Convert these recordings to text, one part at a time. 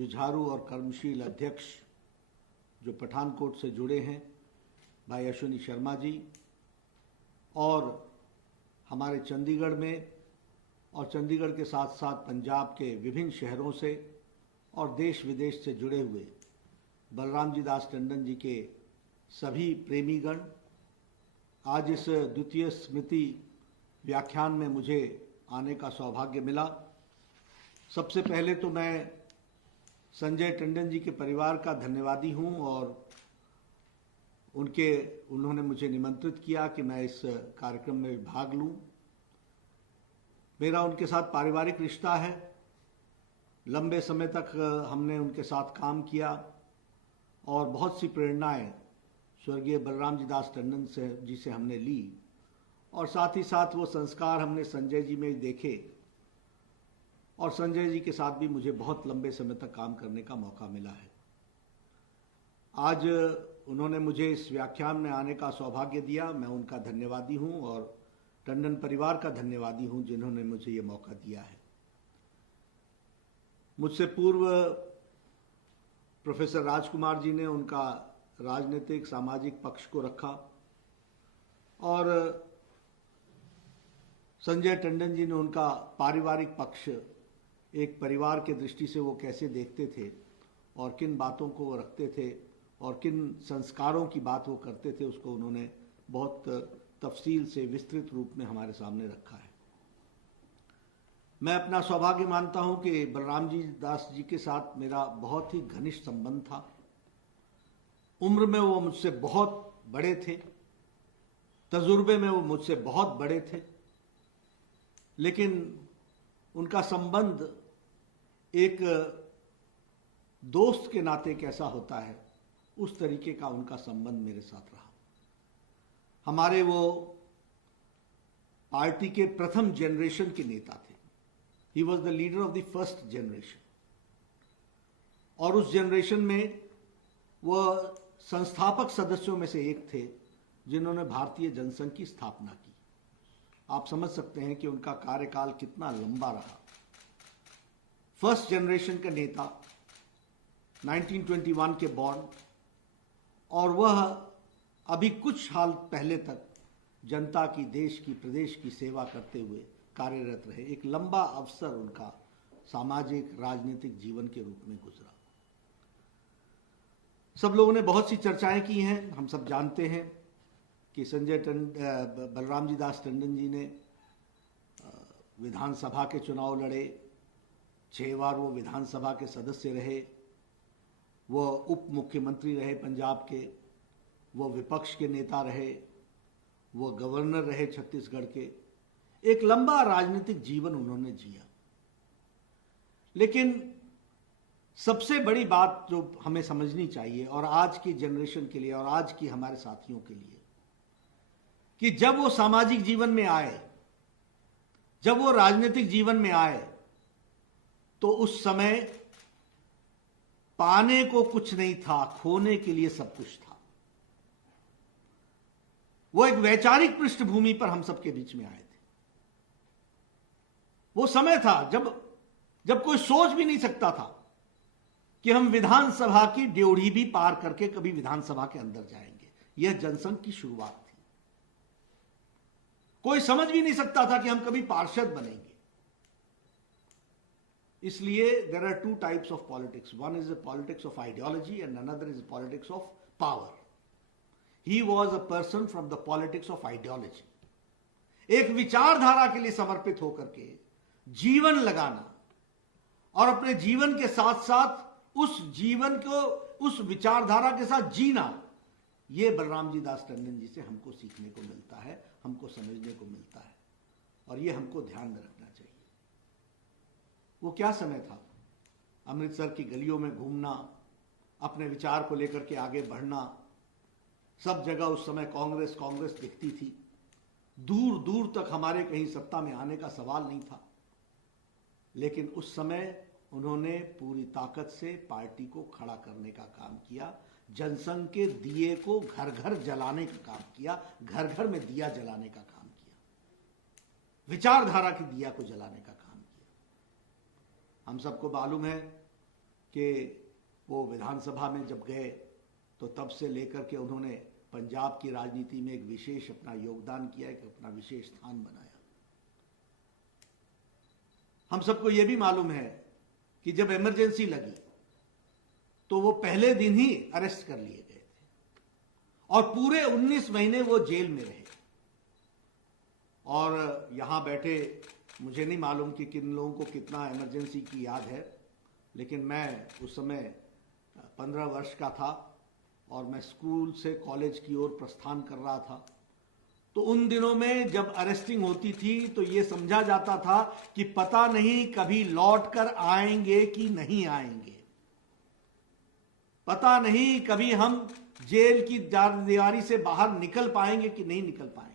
जुझारू और कर्मशील अध्यक्ष जो पठानकोट से जुड़े हैं, भाई अश्विनी शर्मा जी, और हमारे चंडीगढ़ में और चंडीगढ़ के साथ साथ पंजाब के विभिन्न शहरों से और देश विदेश से जुड़े हुए बलराम जी दास टंडन जी के सभी प्रेमीगण, आज इस द्वितीय स्मृति व्याख्यान में मुझे आने का सौभाग्य मिला। सबसे पहले तो मैं संजय टंडन जी के परिवार का धन्यवादी हूं और उन्होंने मुझे निमंत्रित किया कि मैं इस कार्यक्रम में भाग लूं। मेरा उनके साथ पारिवारिक रिश्ता है, लंबे समय तक हमने उनके साथ काम किया और बहुत सी प्रेरणाएं स्वर्गीय बलराम जी दास टंडन जी से हमने ली और साथ ही साथ वो संस्कार हमने संजय जी में देखे और संजय जी के साथ भी मुझे बहुत लंबे समय तक काम करने का मौका मिला है। आज उन्होंने मुझे इस व्याख्यान में आने का सौभाग्य दिया, मैं उनका धन्यवादी हूं और टंडन परिवार का धन्यवादी हूं जिन्होंने मुझे ये मौका दिया है। मुझसे पूर्व प्रोफेसर राजकुमार जी ने उनका राजनीतिक सामाजिक पक्ष को रखा और संजय टंडन जी ने उनका पारिवारिक पक्ष, एक परिवार के दृष्टि से वो कैसे देखते थे और किन बातों को वो रखते थे और किन संस्कारों की बात वो करते थे, उसको उन्होंने बहुत तफसील से विस्तृत रूप में हमारे सामने रखा है। मैं अपना सौभाग्य मानता हूं कि बलराम जी दास जी के साथ मेरा बहुत ही घनिष्ठ संबंध था। उम्र में वो मुझसे बहुत बड़े थे, तजुर्बे में वो मुझसे बहुत बड़े थे, लेकिन उनका संबंध एक दोस्त के नाते कैसा होता है, उस तरीके का उनका संबंध मेरे साथ रहा। हमारे वो पार्टी के प्रथम जनरेशन के नेता थे। He was the leader of the first generation और उस जनरेशन में वह संस्थापक सदस्यों में से एक थे जिन्होंने भारतीय जनसंघ की स्थापना की। आप समझ सकते हैं कि उनका कार्यकाल कितना लंबा रहा। फर्स्ट जनरेशन का नेता, 1921 के बॉर्न, और वह अभी कुछ साल पहले तक जनता की, देश की, प्रदेश की सेवा करते हुए कार्यरत रहे। एक लंबा अवसर उनका सामाजिक राजनीतिक जीवन के रूप में गुजरा। सब लोगों ने बहुत सी चर्चाएं की हैं। हम सब जानते हैं कि बलराम जी दास टंडन जी ने विधानसभा के चुनाव लड़े, 6 बार वो विधानसभा के सदस्य रहे, वो उप मुख्यमंत्री रहे पंजाब के, वो विपक्ष के नेता रहे, वो गवर्नर रहे छत्तीसगढ़ के। एक लंबा राजनीतिक जीवन उन्होंने जिया। लेकिन सबसे बड़ी बात जो हमें समझनी चाहिए और आज की जनरेशन के लिए और आज की हमारे साथियों के लिए, कि जब वो सामाजिक जीवन में आए, जब वो राजनीतिक जीवन में आए, तो उस समय पाने को कुछ नहीं था, खोने के लिए सब कुछ था। वो एक वैचारिक पृष्ठभूमि पर हम सबके बीच में आए थे। वो समय था जब कोई सोच भी नहीं सकता था कि हम विधानसभा की ड्योढ़ी भी पार करके कभी विधानसभा के अंदर जाएंगे। यह जनसंघ की शुरुआत थी। कोई समझ भी नहीं सकता था कि हम कभी पार्षद बनेंगे। इसलिए there are 2 types of politics. One is a politics of ideology and another is a politics of power. He was a person from the politics of ideology. एक विचारधारा के लिए समर्पित होकर के जीवन लगाना और अपने जीवन के साथ साथ उस जीवन को उस विचारधारा के साथ जीना, यह बलराम जी दास टंडन जी से हमको सीखने को मिलता है, हमको समझने को मिलता है और यह हमको ध्यान में रखना चाहिए। वो क्या समय था, अमृतसर की गलियों में घूमना, अपने विचार को लेकर के आगे बढ़ना। सब जगह उस समय कांग्रेस कांग्रेस दिखती थी। दूर दूर तक हमारे कहीं सत्ता में आने का सवाल नहीं था, लेकिन उस समय उन्होंने पूरी ताकत से पार्टी को खड़ा करने का काम किया। जनसंघ के दिए को घर घर जलाने का काम किया, घर घर में दिया जलाने का काम किया, विचारधारा की दिया को जलाने का काम किया। हम सबको मालूम है कि वो विधानसभा में जब गए तो तब से लेकर के उन्होंने पंजाब की राजनीति में एक विशेष अपना योगदान किया, एक अपना विशेष स्थान बनाया। हम सबको यह भी मालूम है कि जब इमरजेंसी लगी तो वो पहले दिन ही अरेस्ट कर लिए गए थे और पूरे 19 महीने वो जेल में रहे। और यहां बैठे मुझे नहीं मालूम कि किन लोगों को कितना इमरजेंसी की याद है, लेकिन मैं उस समय 15 वर्ष का था और मैं स्कूल से कॉलेज की ओर प्रस्थान कर रहा था। तो उन दिनों में जब अरेस्टिंग होती थी तो यह समझा जाता था कि पता नहीं कभी लौट कर आएंगे कि नहीं आएंगे, पता नहीं कभी हम जेल की दीवारी से बाहर निकल पाएंगे कि नहीं निकल पाएंगे।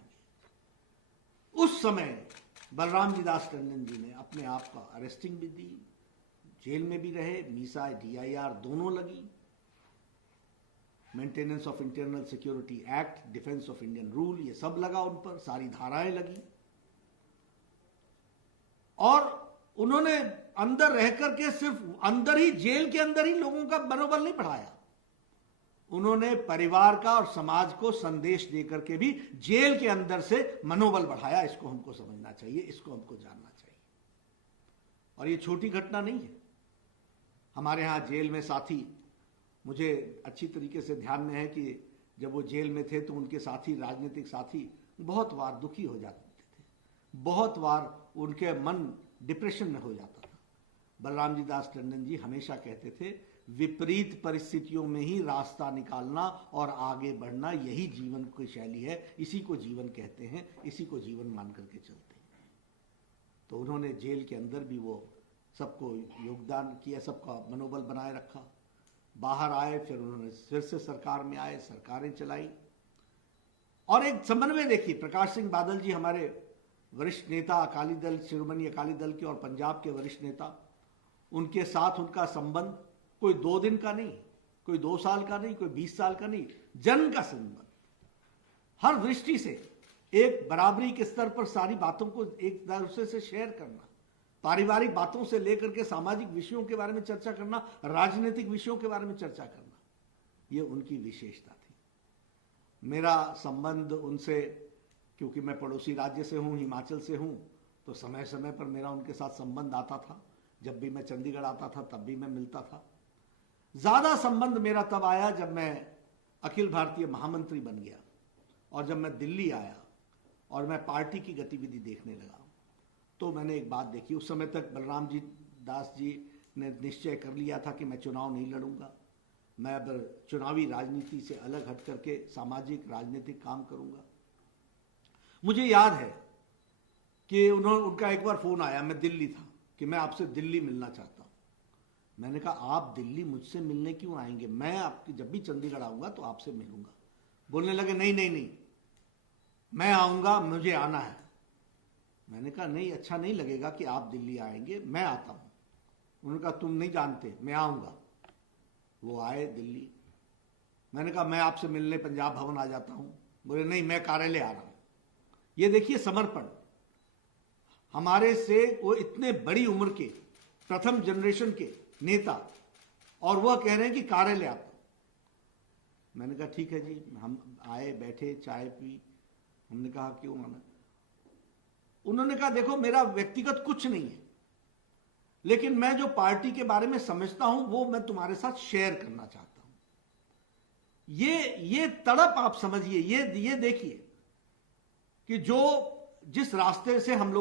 उस समय बलराम जी दास टंडन जी ने अपने आप का अरेस्टिंग भी दी, जेल में भी रहे, मीसा DIR दोनों लगी, maintenance of internal security act, defence of Indian rule, ये सब लगा उन पर, सारी धाराएं लगी। और उन्होंने अंदर रह करके सिर्फ अंदर ही, जेल के अंदर ही लोगों का मनोबल नहीं बढ़ाया, उन्होंने परिवार का और समाज को संदेश देकर के भी जेल के अंदर से मनोबल बढ़ाया। इसको हमको समझना चाहिए, इसको हमको जानना चाहिए। और ये छोटी घटना नहीं है। हमारे यहां जेल में साथी, मुझे अच्छी तरीके से ध्यान में है कि जब वो जेल में थे तो उनके साथी, राजनीतिक साथी, बहुत बार दुखी हो जाते थे, बहुत बार उनके मन डिप्रेशन में हो जाता था। बलराम जी दास टंडन जी हमेशा कहते थे, विपरीत परिस्थितियों में ही रास्ता निकालना और आगे बढ़ना, यही जीवन की शैली है, इसी को जीवन कहते हैं, इसी को जीवन मान करके चलते हैं। तो उन्होंने जेल के अंदर भी वो सबको योगदान किया, सबका मनोबल बनाए रखा। बाहर आए, फिर उन्होंने फिर से सरकार में आए, सरकारें चलाई। और एक समन्वय देखिए, प्रकाश सिंह बादल जी हमारे वरिष्ठ नेता, अकाली दल, शिरोमणि अकाली दल के और पंजाब के वरिष्ठ नेता, उनके साथ उनका संबंध कोई 2 दिन का नहीं, कोई 2 साल का नहीं, कोई 20 साल का नहीं, जन्म का संबंध। हर दृष्टि से एक बराबरी के स्तर पर सारी बातों को एक दूसरे से शेयर करना, पारिवारिक बातों से लेकर के सामाजिक विषयों के बारे में चर्चा करना, राजनीतिक विषयों के बारे में चर्चा करना, यह उनकी विशेषता थी। मेरा संबंध उनसे, क्योंकि मैं पड़ोसी राज्य से हूं, हिमाचल से हूं, तो समय समय पर मेरा उनके साथ संबंध आता था। जब भी मैं चंडीगढ़ आता था तब भी मैं मिलता था। ज्यादा संबंध मेरा तब आया जब मैं अखिल भारतीय महामंत्री बन गया और जब मैं दिल्ली आया और मैं पार्टी की गतिविधि देखने लगा, तो मैंने एक बात देखी। उस समय तक बलराम जी दास जी ने निश्चय कर लिया था कि मैं चुनाव नहीं लड़ूंगा, मैं अब चुनावी राजनीति से अलग हट करके सामाजिक राजनीतिक काम करूंगा। मुझे याद है कि उनका एक बार फोन आया, मैं दिल्ली था, कि मैं आपसे दिल्ली मिलना चाहता हूं। मैंने कहा, आप दिल्ली मुझसे मिलने क्यों आएंगे, मैं आपकी जब भी चंडीगढ़ आऊंगा तो आपसे मिलूंगा। बोलने लगे, नहीं नहीं नहीं, मैं आऊंगा, मुझे आना है। मैंने कहा, नहीं, अच्छा नहीं लगेगा कि आप दिल्ली आएंगे, मैं आता हूं। उन्होंने कहा, तुम नहीं जानते, मैं आऊंगा। वो आए दिल्ली। मैंने कहा, मैं आपसे मिलने पंजाब भवन आ जाता हूं। बोले, नहीं, मैं कार्यालय आ रहा हूं। ये देखिए समर्पण। हमारे से वो इतने बड़ी उम्र के प्रथम जनरेशन के नेता, और वह कह रहे हैं कि कार्यालय आता हूं। मैंने कहा, ठीक है जी। हम आए, बैठे, चाय पी। हमने कहा, क्यों आना? उन्होंने कहा, देखो, मेरा व्यक्तिगत कुछ नहीं है, लेकिन मैं जो पार्टी के बारे में समझता हूं वो मैं तुम्हारे साथ शेयर करना चाहता हूं। ये तड़प आप समझिए, ये देखिए कि जिस रास्ते से हम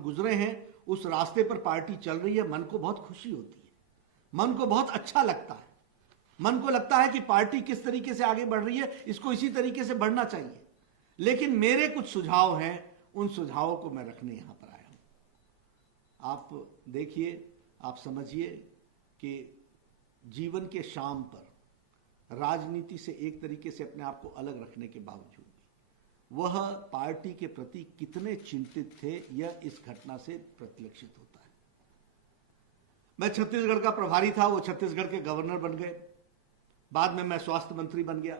गुजरे हैं, उस रास्ते पर पार्टी चल रही है। मन को बहुत खुशी होती है, मन को बहुत अच्छा लगता है, मन को लगता है कि पार्टी किस तरीके से आगे बढ़ रही है, इसको इसी तरीके से बढ़ना चाहिए। लेकिन मेरे कुछ सुझाव हैं, उन सुझावों को मैं रखने यहां पर आया हूं। आप देखिए, आप समझिए कि जीवन के शाम पर राजनीति से एक तरीके से अपने आप को अलग रखने के बावजूद वह पार्टी के प्रति कितने चिंतित थे, यह इस घटना से प्रतिलक्षित होता है। मैं छत्तीसगढ़ का प्रभारी था, वो छत्तीसगढ़ के गवर्नर बन गए। बाद में मैं स्वास्थ्य मंत्री बन गया।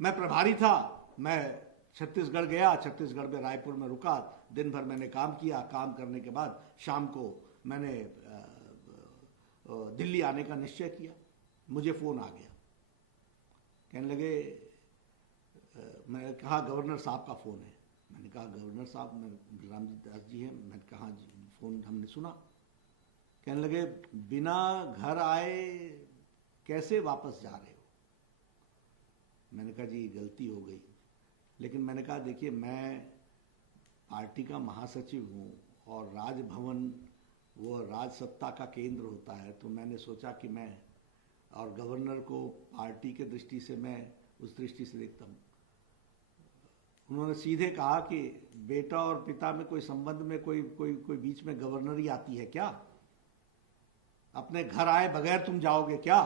मैं प्रभारी था, मैं छत्तीसगढ़ गया, छत्तीसगढ़ में रायपुर में रुका, दिन भर मैंने काम किया। काम करने के बाद शाम को मैंने दिल्ली आने का निश्चय किया। मुझे फ़ोन आ गया, कहने लगे, मैंने कहा गवर्नर साहब का फ़ोन है। मैंने कहा गवर्नर साहब, मैं बलराम जी दास जी हैं। मैंने कहा हाँ जी, फ़ोन हमने सुना। कहने लगे बिना घर आए कैसे वापस जा रहे हो? मैंने कहा जी गलती हो गई। लेकिन मैंने कहा देखिए, मैं पार्टी का महासचिव हूँ और राजभवन वो राज सत्ता का केंद्र होता है, तो मैंने सोचा कि मैं, और गवर्नर को पार्टी के दृष्टि से मैं उस दृष्टि से देखता हूँ। उन्होंने सीधे कहा कि बेटा और पिता में कोई संबंध में कोई कोई कोई बीच में गवर्नरी आती है क्या? अपने घर आए बगैर तुम जाओगे क्या?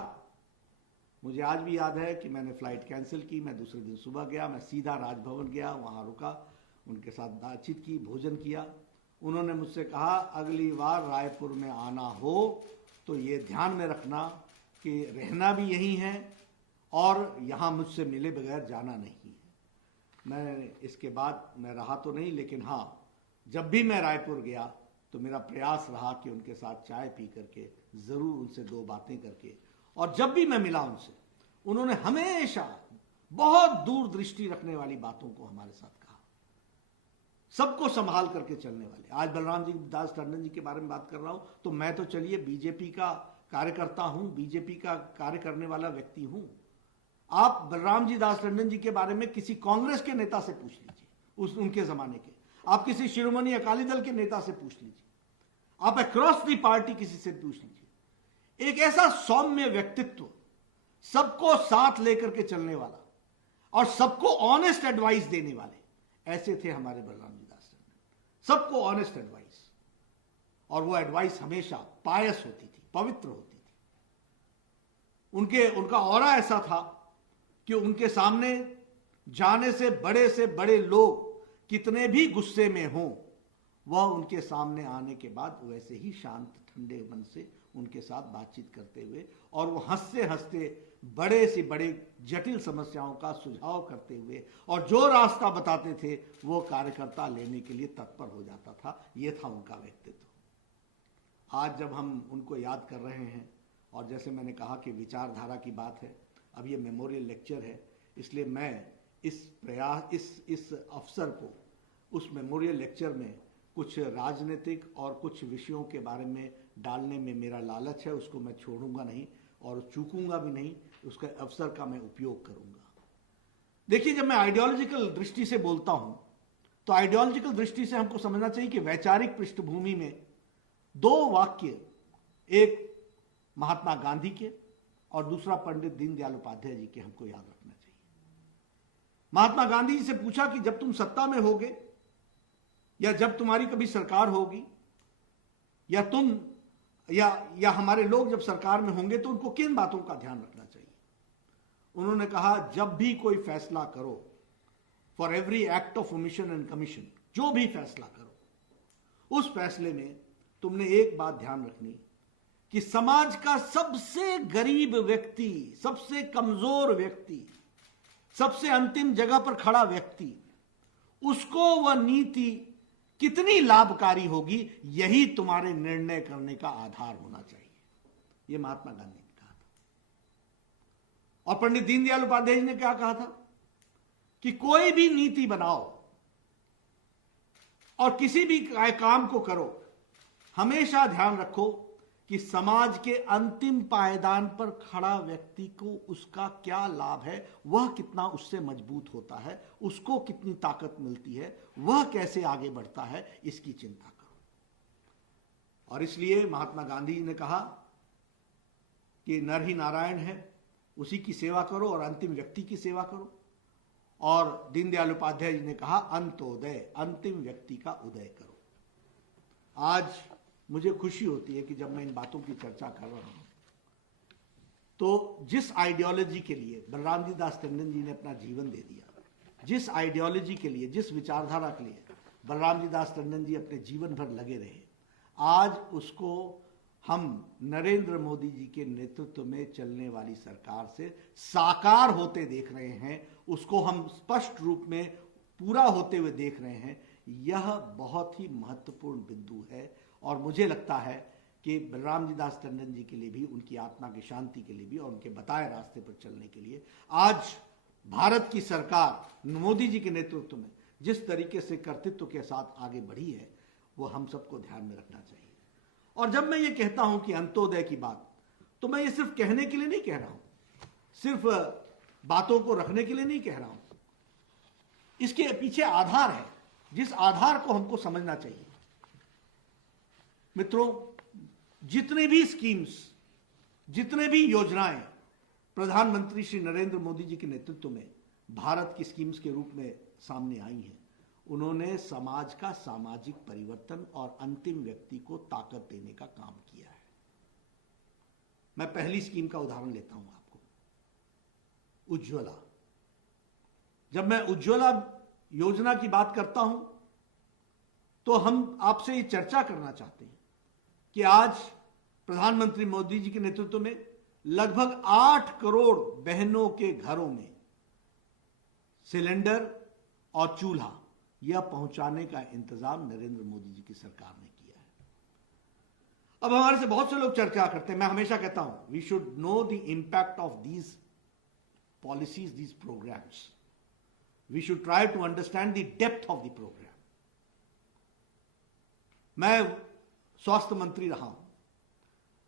मुझे आज भी याद है कि मैंने फ्लाइट कैंसिल की, मैं दूसरे दिन सुबह गया, मैं सीधा राजभवन गया, वहाँ रुका, उनके साथ बातचीत की, भोजन किया। उन्होंने मुझसे कहा अगली बार रायपुर में आना हो तो ये ध्यान में रखना कि रहना भी यहीं है और यहाँ मुझसे मिले बगैर जाना नहीं है। मैं इसके बाद मैं रहा तो नहीं, लेकिन हाँ, जब भी मैं रायपुर गया तो मेरा प्रयास रहा कि उनके साथ चाय पी करके ज़रूर उनसे दो बातें करके, और जब भी मैं मिला उनसे, उन्होंने हमेशा बहुत दूरदृष्टि रखने वाली बातों को हमारे साथ कहा, सबको संभाल करके चलने वाले। आज बलराम जी दास टंडन जी के बारे में बात कर रहा हूं तो मैं तो चलिए बीजेपी का कार्यकर्ता हूं, बीजेपी का कार्य करने वाला व्यक्ति हूं। आप बलराम जी दास टंडन जी के बारे में किसी कांग्रेस के नेता से पूछ लीजिए, उनके जमाने के, आप किसी शिरोमणि अकाली दल के नेता से पूछ लीजिए, आप अक्रॉस दी पार्टी किसी से पूछ लीजिए। एक ऐसा सौम्य व्यक्तित्व, सबको साथ लेकर के चलने वाला और सबको ऑनेस्ट एडवाइस देने वाले, ऐसे थे हमारे बलराम जी दास टंडन। सबको ऑनेस्ट एडवाइस, और वो एडवाइस हमेशा पायस होती थी, पवित्र होती थी। उनका ऑरा ऐसा था कि उनके सामने जाने से बड़े लोग कितने भी गुस्से में हों, वह उनके सामने आने के बाद वैसे ही शांत ठंडे मन से उनके साथ बातचीत करते हुए, और वो हंसते हंसते बड़े से बड़े जटिल समस्याओं का सुझाव करते हुए, और जो रास्ता बताते थे वो कार्यकर्ता लेने के लिए तत्पर हो जाता था। ये था उनका व्यक्तित्व। आज जब हम उनको याद कर रहे हैं, और जैसे मैंने कहा कि विचारधारा की बात है, अब ये मेमोरियल लेक्चर है, इसलिए मैं इस अवसर को, उस मेमोरियल लेक्चर में कुछ राजनीतिक और कुछ विषयों के बारे में डालने में मेरा लालच है, उसको मैं छोड़ूंगा नहीं और चूकूंगा भी नहीं, उसका अवसर का मैं उपयोग करूंगा। देखिए, जब मैं आइडियोलॉजिकल दृष्टि से बोलता हूं तो आइडियोलॉजिकल दृष्टि से हमको समझना चाहिए कि वैचारिक पृष्ठभूमि में दो वाक्य, एक महात्मा गांधी के और दूसरा पंडित दीनदयाल उपाध्याय जी के, हमको याद रखना चाहिए। महात्मा गांधी जी से पूछा कि जब तुम सत्ता में होगे, या जब तुम्हारी कभी सरकार होगी, या तुम या हमारे लोग जब सरकार में होंगे, तो उनको किन बातों का ध्यान रखना चाहिए? उन्होंने कहा जब भी कोई फैसला करो, for every act of omission and commission, जो भी फैसला करो, उस फैसले में तुमने एक बात ध्यान रखनी कि समाज का सबसे गरीब व्यक्ति, सबसे कमजोर व्यक्ति, सबसे अंतिम जगह पर खड़ा व्यक्ति, उसको वह नीति कितनी लाभकारी होगी, यही तुम्हारे निर्णय करने का आधार होना चाहिए। यह महात्मा गांधी ने कहा था। और पंडित दीनदयाल उपाध्याय जी ने क्या कहा था कि कोई भी नीति बनाओ और किसी भी काम को करो, हमेशा ध्यान रखो कि समाज के अंतिम पायदान पर खड़ा व्यक्ति को उसका क्या लाभ है, वह कितना उससे मजबूत होता है, उसको कितनी ताकत मिलती है, वह कैसे आगे बढ़ता है, इसकी चिंता करो। और इसलिए महात्मा गांधी जी ने कहा कि नर ही नारायण है, उसी की सेवा करो और अंतिम व्यक्ति की सेवा करो। और दीनदयाल उपाध्याय जी ने कहा अंत्योदय, अंतिम व्यक्ति का उदय करो। आज मुझे खुशी होती है कि जब मैं इन बातों की चर्चा कर रहा हूं, तो जिस आइडियोलॉजी के लिए बलराम जी दास टंडन जी ने अपना जीवन दे दिया, जिस आइडियोलॉजी के लिए, जिस विचारधारा के लिए बलराम जी दास टंडन जी अपने जीवन भर लगे रहे, आज उसको हम नरेंद्र मोदी जी के नेतृत्व में चलने वाली सरकार से साकार होते देख रहे हैं, उसको हम स्पष्ट रूप में पूरा होते हुए देख रहे हैं। यह बहुत ही महत्वपूर्ण बिंदु है और मुझे लगता है कि बलराम जी दास टंडन जी के लिए भी, उनकी आत्मा की शांति के लिए भी और उनके बताए रास्ते पर चलने के लिए आज भारत की सरकार मोदी जी के नेतृत्व में जिस तरीके से कर्तृत्व के साथ आगे बढ़ी है, वो हम सबको ध्यान में रखना चाहिए। और जब मैं ये कहता हूं कि अंत्योदय की बात, तो मैं ये सिर्फ कहने के लिए नहीं कह रहा हूं, सिर्फ बातों को रखने के लिए नहीं कह रहा हूं। इसके पीछे आधार है, जिस आधार को हमको समझना चाहिए। मित्रों, जितने भी स्कीम्स, जितने भी योजनाएं प्रधानमंत्री श्री नरेंद्र मोदी जी के नेतृत्व में भारत की स्कीम्स के रूप में सामने आई हैं, उन्होंने समाज का सामाजिक परिवर्तन और अंतिम व्यक्ति को ताकत देने का काम किया है। मैं पहली स्कीम का उदाहरण लेता हूं आपको, उज्ज्वला। जब मैं उज्ज्वला योजना की बात करता हूं तो हम आपसे ये चर्चा करना चाहते हैं कि आज प्रधानमंत्री मोदी जी के नेतृत्व में लगभग 8 करोड़ बहनों के घरों में सिलेंडर और चूल्हा यह पहुंचाने का इंतजाम नरेंद्र मोदी जी की सरकार ने किया है। अब हमारे से बहुत से लोग चर्चा करते हैं, मैं हमेशा कहता हूं we should know the impact of these policies, these programmes. We should try to understand the depth of the programme. मैं स्वास्थ्य मंत्री रहा हूं,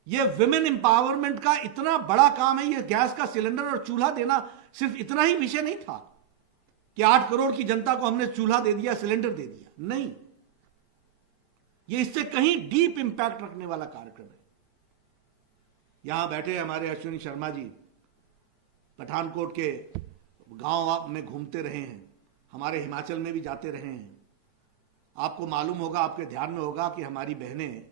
यह विमेन एम्पावरमेंट का इतना बड़ा काम है। यह गैस का सिलेंडर और चूल्हा देना सिर्फ इतना ही विषय नहीं था कि 8 करोड़ की जनता को हमने चूल्हा दे दिया, सिलेंडर दे दिया, नहीं। यह इससे कहीं डीप इंपैक्ट रखने वाला कार्यक्रम है। यहां बैठे हमारे अश्विनी शर्मा जी पठानकोट के गांव में घूमते रहे हैं, हमारे हिमाचल में भी जाते रहे हैं। आपको मालूम होगा, आपके ध्यान में होगा कि हमारी बहनें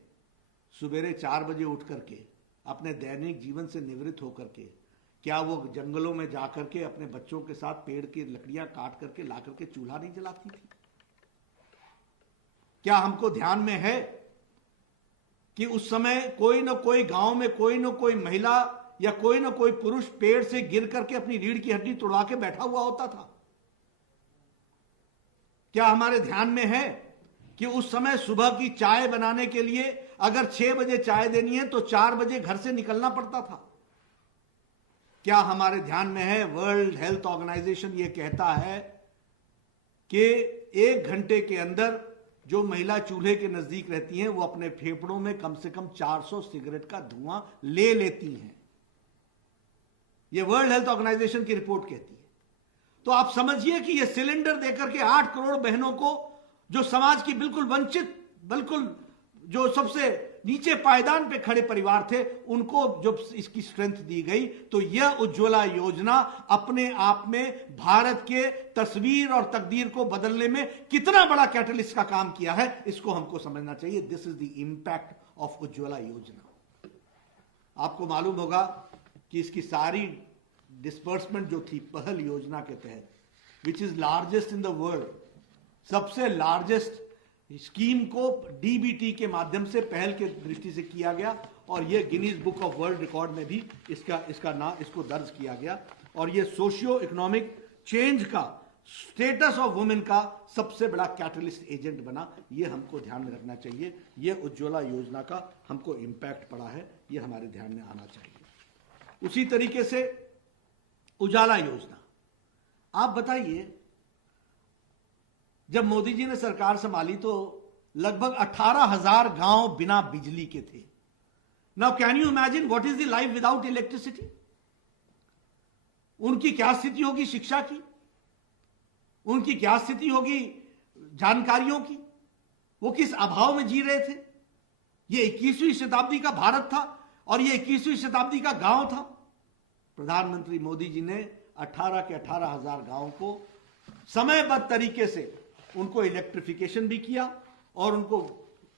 सुबेरे 4 बजे उठ करके अपने दैनिक जीवन से निवृत्त होकर के क्या वो जंगलों में जाकर के अपने बच्चों के साथ पेड़ की लकड़ियां काट करके ला करके चूल्हा नहीं जलाती थी? क्या हमको ध्यान में है कि उस समय कोई ना कोई गांव में कोई ना कोई महिला या कोई ना कोई पुरुष पेड़ से गिर करके अपनी रीढ़ की हड्डी तोड़वा के बैठा हुआ होता था? क्या हमारे ध्यान में है कि उस समय सुबह की चाय बनाने के लिए अगर 6 बजे चाय देनी है तो 4 बजे घर से निकलना पड़ता था? क्या हमारे ध्यान में है वर्ल्ड हेल्थ ऑर्गेनाइजेशन ये कहता है कि 1 घंटे के अंदर जो महिला चूल्हे के नजदीक रहती हैं वो अपने फेफड़ों में कम से कम 400 सिगरेट का धुआं ले लेती हैं। ये वर्ल्ड हेल्थ ऑर्गेनाइजेशन की रिपोर्ट कहती है। तो आप समझिए कि ये सिलेंडर देकर के 8 करोड़ बहनों को, जो समाज की बिल्कुल वंचित, बिल्कुल जो सबसे नीचे पायदान पे खड़े परिवार थे, उनको जब इसकी स्ट्रेंथ दी गई, तो यह उज्ज्वला योजना अपने आप में भारत के तस्वीर और तकदीर को बदलने में कितना बड़ा कैटलिस्ट का काम किया है, इसको हमको समझना चाहिए। This is the impact of Ujjwala योजना। आपको मालूम होगा कि इसकी सारी डिस्बर्समेंट जो थी पहल योजना के तहत, which is largest in the world, सबसे लार्जेस्ट स्कीम को डीबीटी के माध्यम से पहल के दृष्टि से किया गया और यह Guinness book of world record में भी इसको दर्ज किया गया। और यह सोशियो इकोनॉमिक चेंज का, स्टेटस ऑफ वुमेन का सबसे बड़ा कैटलिस्ट एजेंट बना। यह हमको ध्यान में रखना चाहिए। यह उज्ज्वला योजना का हमको इंपैक्ट पड़ा है, यह हमारे ध्यान में आना चाहिए। उसी तरीके से उजाला योजना, आप बताइए, जब मोदी जी ने सरकार संभाली तो लगभग 18,000 गांव बिना बिजली के थे। Now can you imagine what is the life without electricity? उनकी क्या स्थिति होगी शिक्षा की, उनकी क्या स्थिति होगी जानकारियों की, वो किस अभाव में जी रहे थे। ये 21वीं शताब्दी का भारत था और ये 21वीं शताब्दी का गांव था। प्रधानमंत्री मोदी जी ने 18 के 18,000 गांवों को समयबद्ध तरीके से उनको इलेक्ट्रिफिकेशन भी किया और उनको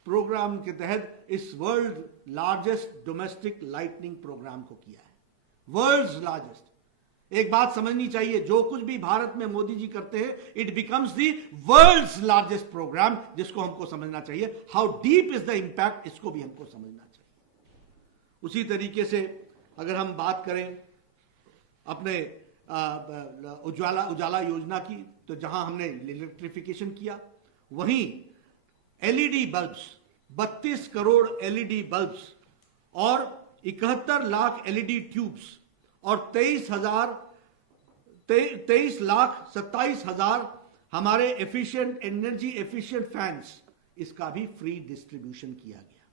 प्रोग्राम के तहत इस world largest domestic lightning programme को किया है, वर्ल्ड्स लार्जेस्ट। एक बात समझनी चाहिए, जो कुछ भी भारत में मोदी जी करते हैं, it becomes the world's largest programme, जिसको हमको समझना चाहिए। How deep is the impact, इसको भी हमको समझना चाहिए। उसी तरीके से अगर हम बात करें अपने उजाला योजना की, तो जहां हमने इलेक्ट्रिफिकेशन किया, वहीं LED bulbs, 32 crore LED bulbs और 71 लाख एलईडी ट्यूब्स और 23,27,000 हमारे एफिशिएंट एनर्जी एफिशिएंट फैंस, इसका भी फ्री डिस्ट्रीब्यूशन किया गया।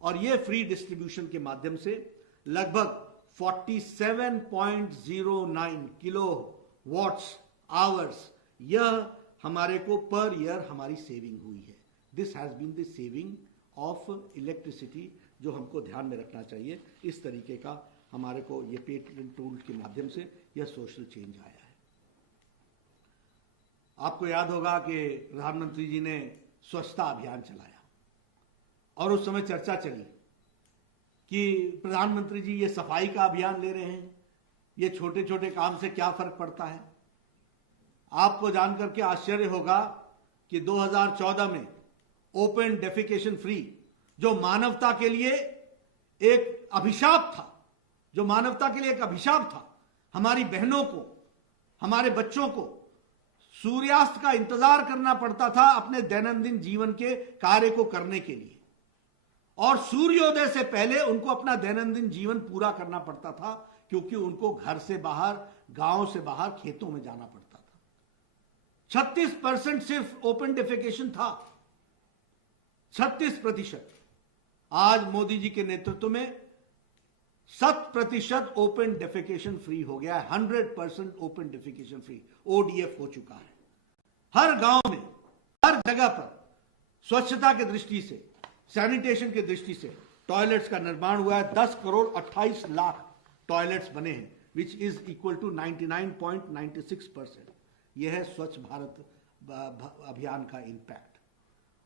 और यह फ्री डिस्ट्रीब्यूशन के माध्यम से लगभग 47.09 किलो वॉट्स आवर्स यह हमारे को पर ईयर हमारी सेविंग हुई है। This has been the saving of electricity, जो हमको ध्यान में रखना चाहिए। इस तरीके का हमारे को ये पेटेंट टूल के माध्यम से यह सोशल चेंज आया है। आपको याद होगा कि प्रधानमंत्री जी ने स्वच्छता अभियान चलाया और उस समय चर्चा चली कि प्रधानमंत्री जी ये सफाई का अभियान ले रहे हैं, ये छोटे छोटे काम से क्या फर्क पड़ता है। आपको जानकर के आश्चर्य होगा कि 2014 में ओपन डेफिकेशन फ्री, जो मानवता के लिए एक अभिशाप था, जो मानवता के लिए एक अभिशाप था, हमारी बहनों को, हमारे बच्चों को सूर्यास्त का इंतजार करना पड़ता था अपने दैनंदिन जीवन के कार्य को करने के लिए, और सूर्योदय से पहले उनको अपना दैनंदिन जीवन पूरा करना पड़ता था, क्योंकि उनको घर से बाहर, गांव से बाहर, खेतों में जाना पड़ता था। 36% सिर्फ ओपन डेफिकेशन था, 36%। आज मोदी जी के नेतृत्व में 100% ओपन डेफिकेशन फ्री हो गया है। 100% ओपन डेफिकेशन फ्री, ओडीएफ हो चुका है। हर गांव में, हर जगह पर स्वच्छता की दृष्टि से, सैनिटेशन की दृष्टि से टॉयलेट्स का निर्माण हुआ है। 10 करोड़ 28 लाख टॉयलेट्स बने हैं, विच इज इक्वल टू 99.96%। यह है स्वच्छ भारत अभियान का इंपैक्ट।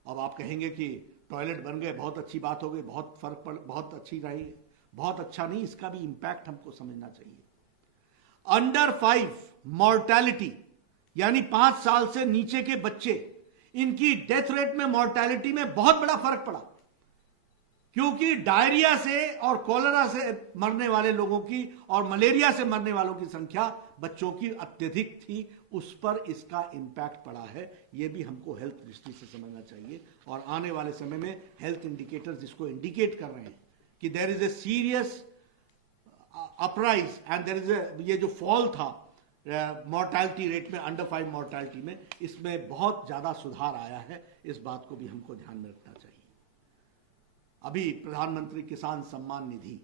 अब आप कहेंगे कि टॉयलेट बन गए, बहुत अच्छी बात हो गई, बहुत फर्क पड़, बहुत अच्छी रही। बहुत अच्छा नहीं, इसका भी इंपैक्ट हमको समझना चाहिए। अंडर 5 मॉर्टैलिटी, यानी 5 साल से नीचे के बच्चे, इनकी डेथ रेट में, मॉर्टैलिटी में बहुत बड़ा फर्क पड़ा, क्योंकि डायरिया से और कॉलेरा से मरने वाले लोगों की और मलेरिया से मरने वालों की संख्या बच्चों की अत्यधिक थी। उस पर इसका इंपैक्ट पड़ा है। यह भी हमको हेल्थ दृष्टि से समझना चाहिए। और आने वाले समय में हेल्थ इंडिकेटर्स इसको इंडिकेट कर रहे हैं कि there is a serious uprise and there is a, ये जो फॉल था मॉर्टैलिटी रेट में, अंडर 5 मॉर्टैलिटी में, इसमें बहुत ज्यादा सुधार आया है। इस बात को भी हमको ध्यान में रखना चाहिए। अभी प्रधानमंत्री किसान सम्मान निधि,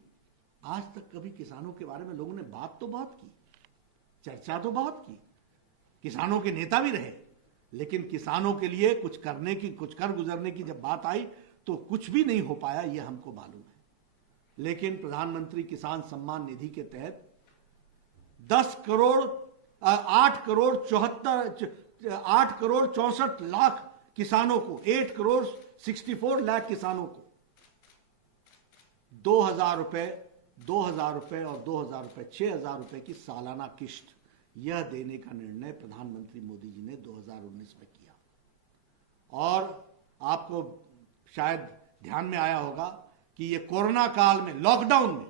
आज तक कभी किसानों के बारे में लोगों ने बात तो बहुत की, चर्चा तो बहुत की, किसानों के नेता भी रहे, लेकिन किसानों के लिए कुछ करने की, कुछ कर गुजरने की जब बात आई तो कुछ भी नहीं हो पाया, यह हमको मालूम है। लेकिन प्रधानमंत्री किसान सम्मान निधि के तहत 8 करोड़ 64 लाख किसानों को, 8 करोड़ 64 लाख किसानों को 2,000 रुपए और 2,000 रुपए, 6,000 रुपए की सालाना किश्त, यह देने का निर्णय प्रधानमंत्री मोदी जी ने 2019 में किया। और आपको शायद ध्यान में आया होगा कि ये कोरोना काल में, लॉकडाउन में,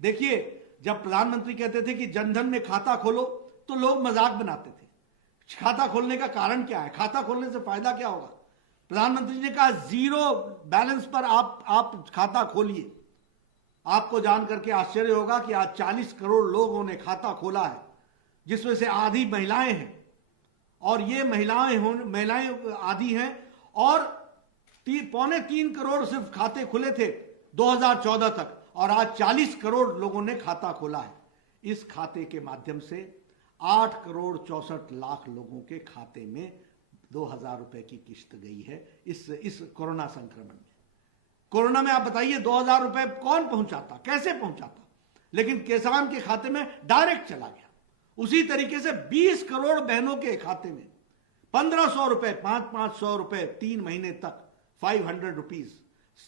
देखिए जब प्रधानमंत्री कहते थे कि जनधन में खाता खोलो तो लोग मजाक बनाते थे। खाता खोलने का कारण क्या है, खाता खोलने से फायदा क्या होगा? प्रधानमंत्री ने कहा जीरो बैलेंस पर आप खाता खोलिए। आपको जान करके आश्चर्य होगा कि आज 40 करोड़ लोगों ने खाता खोला है, जिसमें से आधी महिलाएं हैं। और ये महिलाएं आधी हैं, और 3.25 करोड़ सिर्फ खाते खुले थे 2014 तक, और आज 40 करोड़ लोगों ने खाता खोला है। इस खाते के माध्यम से 8 करोड़ 64 लाख लोगों के खाते में 2,000 रुपए की किश्त गई है इस कोरोना संक्रमण में। कोरोना में आप बताइए 2,000 रुपए कौन पहुंचाता, कैसे पहुंचाता? लेकिन किसान के खाते में डायरेक्ट चला गया। उसी तरीके से 20 करोड़ बहनों के खाते में 1,500 रुपए, 500 रुपए 3 महीने तक, 500 रुपीज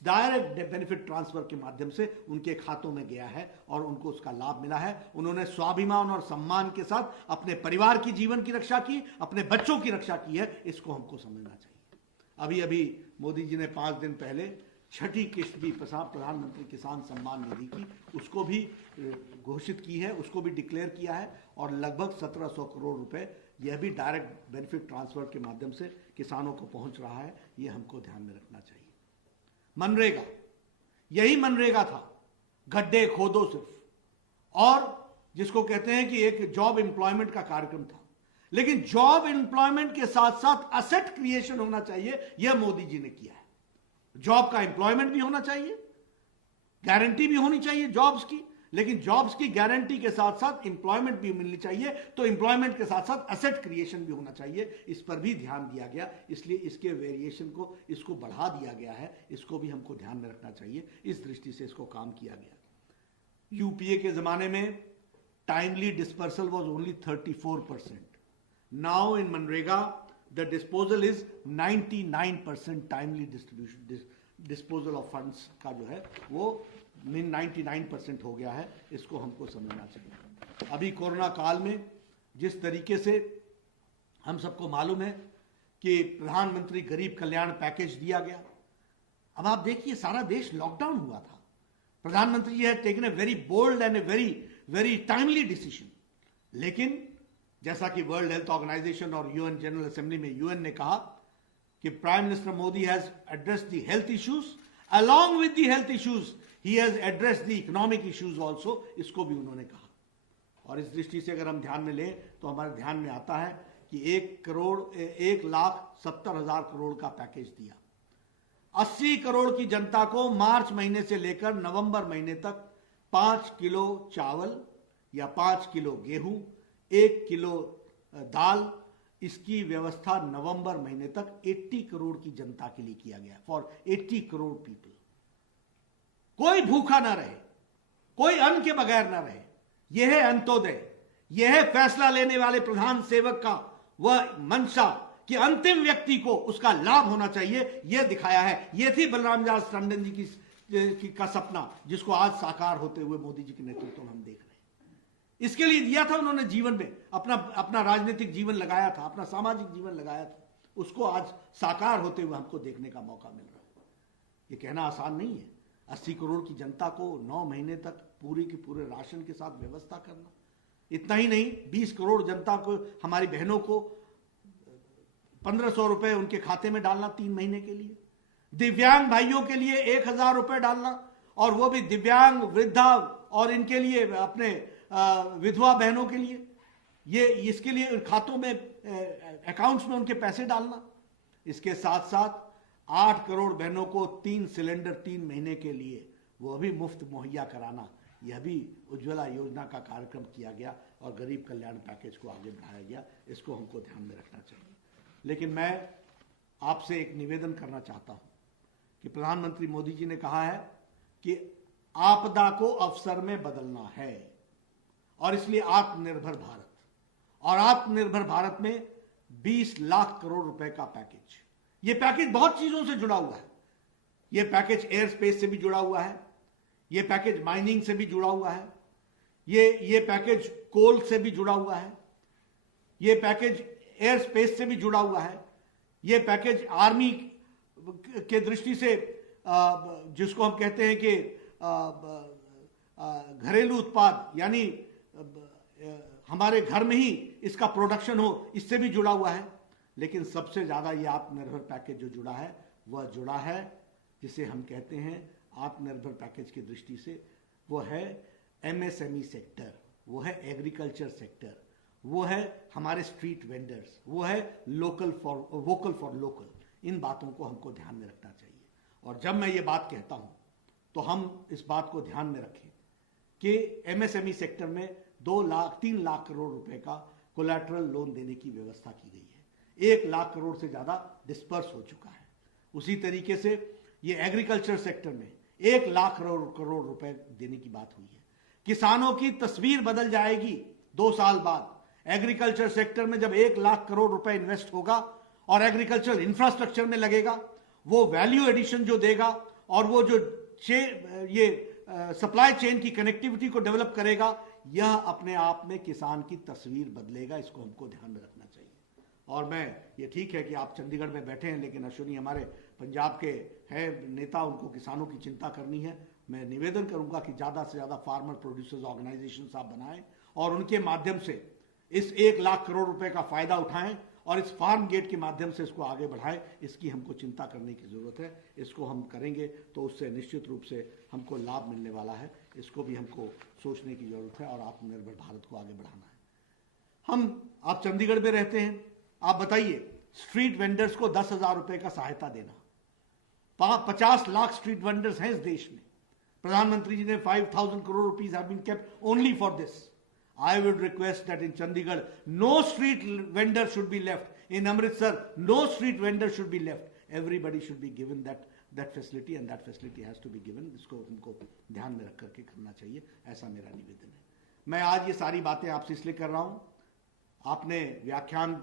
डायरेक्ट बेनिफिट ट्रांसफर के माध्यम से उनके खातों में गया है और उनको उसका लाभ मिला है। उन्होंने स्वाभिमान और सम्मान के साथ अपने परिवार की जीवन की रक्षा की, अपने बच्चों की रक्षा की है। इसको हमको समझना चाहिए। अभी अभी मोदी जी ने 5 दिन पहले छठी किश्त भी प्रधानमंत्री किसान सम्मान निधि की, उसको भी घोषित की है, उसको भी डिक्लेयर किया है, और लगभग 1,700 करोड़ रुपए यह भी डायरेक्ट बेनिफिट ट्रांसफर के माध्यम से किसानों को पहुंच रहा है। यह हमको ध्यान में रखना चाहिए। मनरेगा, यही मनरेगा था गड्ढे खोदो सिर्फ, और जिसको कहते हैं कि एक जॉब एम्प्लॉयमेंट का कार्यक्रम था। लेकिन जॉब एम्प्लॉयमेंट के साथ साथ असेट क्रिएशन होना चाहिए, यह मोदी जी ने किया है। जॉब का एम्प्लॉयमेंट भी होना चाहिए, गारंटी भी होनी चाहिए जॉब्स की, लेकिन जॉब्स की गारंटी के साथ साथ एम्प्लॉयमेंट भी मिलनी चाहिए, तो एम्प्लॉयमेंट के साथ साथ एसेट क्रिएशन भी होना चाहिए। इस पर भी ध्यान दिया गया, इसलिए इसके वेरिएशन को इसको बढ़ा दिया गया है, इसको भी हमको ध्यान में रखना चाहिए। इस दृष्टि से इसको काम किया गया। यूपीए के जमाने में timely dispersal was only 34%. Now in Manrega, the disposal is 99% timely distribution, disposal of funds का जो है वो 99% हो गया है। इसको हमको समझना चाहिए। अभी कोरोना काल में जिस तरीके से हम सबको मालूम है कि प्रधानमंत्री गरीब कल्याण पैकेज दिया गया, अब आप देखिए सारा देश लॉकडाउन हुआ था। प्रधानमंत्री ji had taken a very bold and a very timely decision, लेकिन जैसा कि वर्ल्ड हेल्थ ऑर्गेनाइजेशन और यूएन जनरल असेंबली में यूएन ने कहा कि Prime Minister Modi has addressed the health issues, along with the health issues he has addressed the economic issues also, इसको भी उन्होंने कहा। और इस दृष्टि से अगर हम ध्यान में लें तो हमारे ध्यान में आता है कि 1,70,000 करोड़ का पैकेज दिया। 80 करोड़ की जनता को मार्च महीने से लेकर नवंबर महीने तक 5 किलो चावल या 5 किलो गेहूं, 1 किलो दाल, इसकी व्यवस्था नवंबर महीने तक 80 करोड़ की जनता के लिए किया गया, फॉर 80 करोड़ पीपल। कोई भूखा ना रहे, कोई अन्न के बगैर ना रहे। यह है अंत्योदय, यह है फैसला लेने वाले प्रधान सेवक का वह मंशा कि अंतिम व्यक्ति को उसका लाभ होना चाहिए, यह दिखाया है। यह थी बलराम दास टंडन जी का सपना, जिसको आज साकार होते हुए मोदी जी के नेतृत्व में हम देख रहे हैं। इसके लिए दिया था उन्होंने, जीवन में अपना राजनीतिक जीवन लगाया था, अपना सामाजिक जीवन लगाया था, उसको आज साकार होते हुए हमको देखने का मौका मिल रहा है। ये कहना आसान नहीं है। 80 करोड़ की जनता को 9 महीने तक पूरी के पूरे राशन के साथ व्यवस्था करना, इतना ही नहीं 20 करोड़ जनता को, हमारी बहनों को 1500 रुपए उनके खाते में डालना 3 महीने के लिए, दिव्यांग भाइयों के लिए 1000 रुपए डालना, और वो भी दिव्यांग, वृद्धा और इनके लिए अपने विधवा बहनों के लिए, ये इसके लिए खातों में, अकाउंट्स में उनके पैसे डालना। इसके साथ साथ 8 करोड़ बहनों को 3 सिलेंडर 3 महीने के लिए वो भी मुफ्त मुहैया कराना, यह भी उज्ज्वला योजना का कार्यक्रम किया गया और गरीब कल्याण पैकेज को आगे बढ़ाया गया। इसको हमको ध्यान में रखना चाहिए। लेकिन मैं आपसे एक निवेदन करना चाहता हूं कि प्रधानमंत्री मोदी जी ने कहा है कि आपदा को अवसर में बदलना है, और इसलिए आत्मनिर्भर भारत, और आत्मनिर्भर भारत में 20 लाख करोड़ रुपए का पैकेज। यह पैकेज बहुत चीजों से जुड़ा हुआ है। यह पैकेज एयर स्पेस से भी जुड़ा हुआ है, यह पैकेज माइनिंग से भी जुड़ा हुआ है, ये पैकेज कोल से भी जुड़ा हुआ है, यह पैकेज एयर स्पेस से भी जुड़ा हुआ है, यह पैकेज आर्मी के दृष्टि से जिसको हम कहते हैं कि घरेलू उत्पाद, यानी हमारे घर में ही इसका प्रोडक्शन हो, इससे भी जुड़ा हुआ है। लेकिन सबसे ज्यादा यह आत्मनिर्भर पैकेज जो जुड़ा है, वह जुड़ा है जिसे हम कहते हैं आत्मनिर्भर पैकेज की दृष्टि से, वो है एमएसएमई सेक्टर, वो है एग्रीकल्चर सेक्टर, वो है हमारे स्ट्रीट वेंडर्स, वो है वोकल फॉर लोकल। इन बातों को हमको ध्यान में रखना चाहिए। और जब मैं ये बात कहता हूं तो हम इस बात को ध्यान में रखें कि एमएसएमई सेक्टर में 3 लाख करोड़ रुपए का कोलैटरल लोन देने की व्यवस्था की गई है। 1 लाख करोड़ से ज्यादा डिस्पर्स हो चुका है। उसी तरीके से ये एग्रीकल्चर सेक्टर में 1 लाख करोड़ रुपए देने की बात हुई है। किसानों की तस्वीर बदल जाएगी 2 साल बाद। एग्रीकल्चर सेक्टर में जब 1 लाख करोड़ रुपए इन्वेस्ट होगा और एग्रीकल्चर इंफ्रास्ट्रक्चर में लगेगा, वो वैल्यू एडिशन जो देगा और वो जो सप्लाई चेन की कनेक्टिविटी को डेवलप करेगा, यह अपने आप में किसान की तस्वीर बदलेगा। इसको हमको ध्यान में रखना चाहिए। और मैं, ये ठीक है कि आप चंडीगढ़ में बैठे हैं, लेकिन अश्विनी हमारे पंजाब के हैं नेता, उनको किसानों की चिंता करनी है। मैं निवेदन करूंगा कि ज्यादा से ज्यादा फार्मर प्रोड्यूसर्स ऑर्गेनाइजेशन आप बनाएं और उनके माध्यम से इस 1 लाख करोड़ रुपए का फायदा उठाएं और इस फार्म गेट के माध्यम से इसको आगे बढ़ाएं। इसकी हमको चिंता करने की जरूरत है। इसको हम करेंगे तो उससे निश्चित रूप से हमको लाभ मिलने वाला है। इसको भी हमको सोचने की ज़रूरत है और आत्मनिर्भर भारत को आगे बढ़ाना है। आप चंडीगढ़ में रहते हैं, आप बताइए, स्ट्रीट वेंडर्स को 10,000 रुपए का सहायता देना, 50 लाख स्ट्रीट वेंडर्स हैं इस देश में, प्रधानमंत्री जी ने 5,000 crore rupees have been kept only for this. I would request that in Chandigarh, no street vendor should be left. In Amritsar, no street vendor should be left. Everybody should be given that facility, and that facility has to be given. इसको हमको ध्यान में रख करके करना चाहिए, ऐसा मेरा निवेदन है। मैं आज ये सारी बातें आपसे इसलिए कर रहा हूँ, आपने व्याख्यान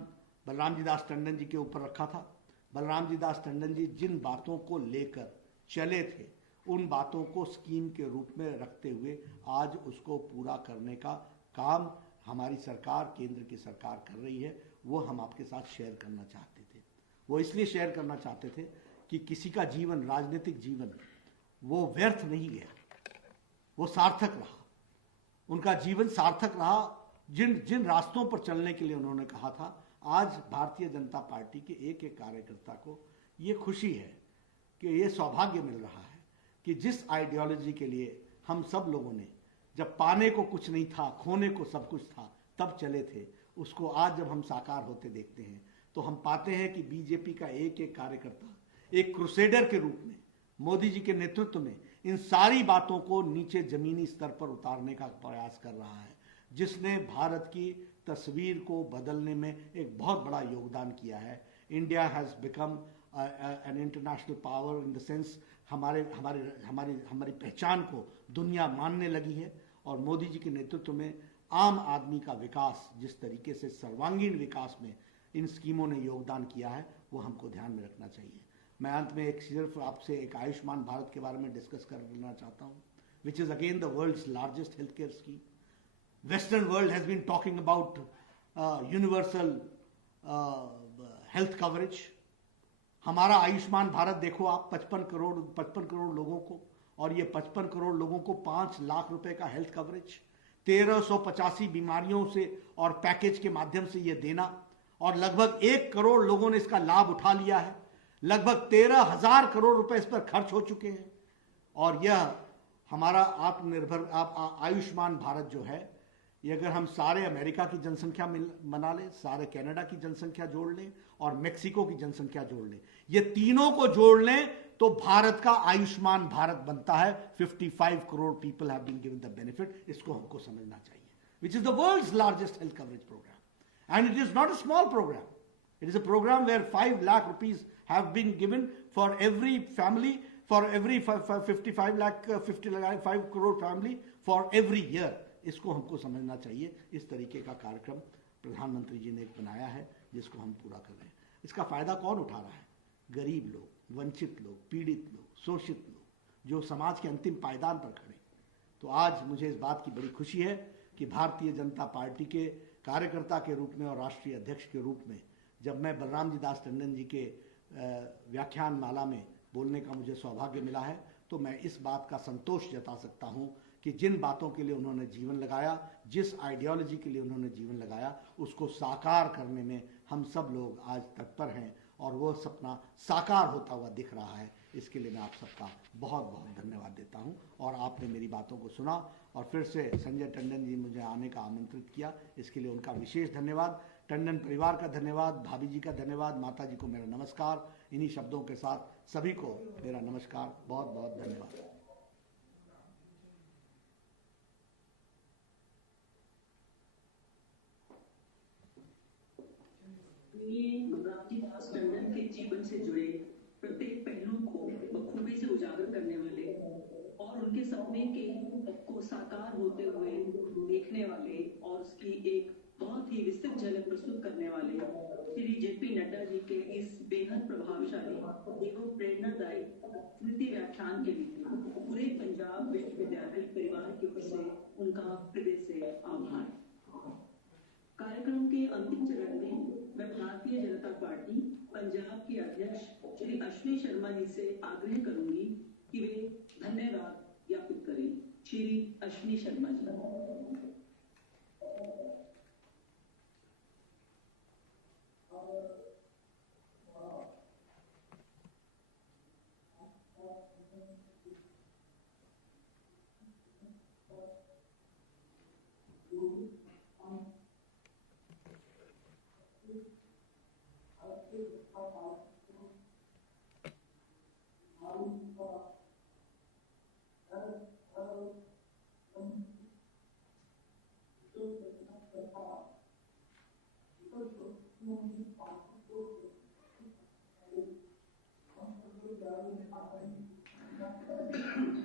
बलराम जी दास टंडन जी के ऊपर रखा था। बलराम जी दास टंडन जी जिन बातों को लेकर चले थे, उन बातों को स्कीम के रूप में रखते हुए आज उसको पूरा करने का काम हमारी सरकार, केंद्र की सरकार कर रही है। वो हम आपके साथ शेयर करना चाहते थे। वो इसलिए शेयर करना चाहते थे कि किसी का जीवन, राजनीतिक जीवन, वो व्यर्थ नहीं गया, वो सार्थक रहा। उनका जीवन सार्थक रहा। जिन रास्तों पर चलने के लिए उन्होंने कहा था, आज भारतीय जनता पार्टी के एक एक कार्यकर्ता को ये खुशी है कि ये सौभाग्य मिल रहा है कि जिस आइडियोलॉजी के लिए हम सब लोगों ने, जब पाने को कुछ नहीं था, खोने को सब कुछ था, तब चले थे, उसको आज जब हम साकार होते देखते हैं तो हम पाते हैं कि बीजेपी का एक एक कार्यकर्ता एक क्रूसेडर के रूप में मोदी जी के नेतृत्व में इन सारी बातों को नीचे जमीनी स्तर पर उतारने का प्रयास कर रहा है, जिसने भारत की तस्वीर को बदलने में एक बहुत बड़ा योगदान किया है। India has become an international power in the sense हमारी पहचान को दुनिया मानने लगी है। और मोदी जी के नेतृत्व में आम आदमी का विकास, जिस तरीके से सर्वांगीण विकास में इन स्कीमों ने योगदान किया है, वो हमको ध्यान में रखना चाहिए। मैं अंत में सिर्फ आपसे एक आयुष्मान भारत के बारे में डिस्कस करना चाहता हूँ, which is again the world's largest health care scheme. Western world has been talking about universal health coverage. हमारा आयुष्मान भारत देखो आप, 55 करोड़ लोगों को, और ये 55 करोड़ लोगों को 5 लाख रुपए का हेल्थ कवरेज, 1385 बीमारियों से और पैकेज के माध्यम से ये देना, और लगभग 1 करोड़ लोगों ने इसका लाभ उठा लिया है। लगभग 13,000 करोड़ रुपए इस पर खर्च हो चुके हैं। और यह हमारा आत्मनिर्भर आयुष्मान भारत जो है, ये अगर हम सारे अमेरिका की जनसंख्या बना लें, सारे कनाडा की जनसंख्या जोड़ लें और मेक्सिको की जनसंख्या जोड़ लें, ये तीनों को जोड़ लें तो भारत का आयुष्मान भारत बनता है। 55 crore people have been given the benefit. इसको हमको समझना चाहिए, which is the world's largest health coverage programme, and it is not a small programme. It is a programme where 5 lakh rupees have been given for every family, for every 55 crore family for every year. इसको हमको समझना चाहिए। इस तरीके का कार्यक्रम प्रधानमंत्री जी ने एक बनाया है, जिसको हम पूरा कर रहे हैं। इसका फायदा कौन उठा रहा है? गरीब लोग, वंचित लोग, पीड़ित लोग, शोषित लोग, जो समाज के अंतिम पायदान पर खड़े। तो आज मुझे इस बात की बड़ी खुशी है कि भारतीय जनता पार्टी के कार्यकर्ता के रूप में और राष्ट्रीय अध्यक्ष के रूप में जब मैं बलराम जी दास टंडन जी के व्याख्यान माला में बोलने का मुझे सौभाग्य मिला है, तो मैं इस बात का संतोष जता सकता हूँ कि जिन बातों के लिए उन्होंने जीवन लगाया, जिस आइडियोलॉजी के लिए उन्होंने जीवन लगाया, उसको साकार करने में हम सब लोग आज तत्पर हैं, और वो सपना साकार होता हुआ दिख रहा है। इसके लिए मैं आप सबका बहुत बहुत धन्यवाद देता हूं। और आपने मेरी बातों को सुना, और फिर से संजय टंडन जी मुझे आने का आमंत्रित किया, इसके लिए उनका विशेष धन्यवाद। टंडन परिवार का धन्यवाद, भाभी जी का धन्यवाद, माता जी को मेरा नमस्कार। इन्हीं शब्दों के साथ सभी को मेरा नमस्कार, बहुत बहुत धन्यवाद। बलराम जी दास टंडन के जीवन से जुड़े प्रत्येक पहलू को बखूबी से उजागर करने वाले और उनके सपने को साकार होते हुए देखने वाले और उसकी एक बहुत ही विस्तृत झलक प्रस्तुत करने वाले श्री जेपी नड्डा जी के इस बेहद प्रभावशाली एवं प्रेरणादायी स्मृति व्याख्यान के लिए पूरे पंजाब विश्वविद्यालय परिवार की ओर से उनका हृदय से आभार। कार्यक्रम के अंतिम चरण में मैं भारतीय जनता पार्टी पंजाब के अध्यक्ष श्री अश्विनी शर्मा जी से आग्रह करूंगी कि वे धन्यवाद ज्ञापित करें। श्री अश्विनी शर्मा जी।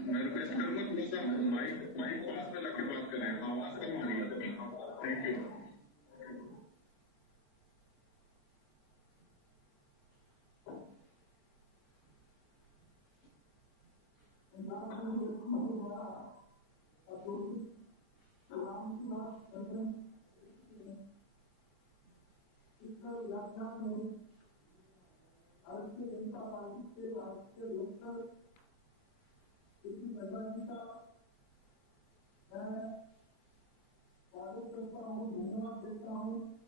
मैं रिक्वेस्ट करूंगा थोड़ा सा माइक माइक पास में लाके बात करें, आवाज कम आ रही है आपकी। Thank you. स्वागत करता हूँ, धन्यवाद देता हूँ।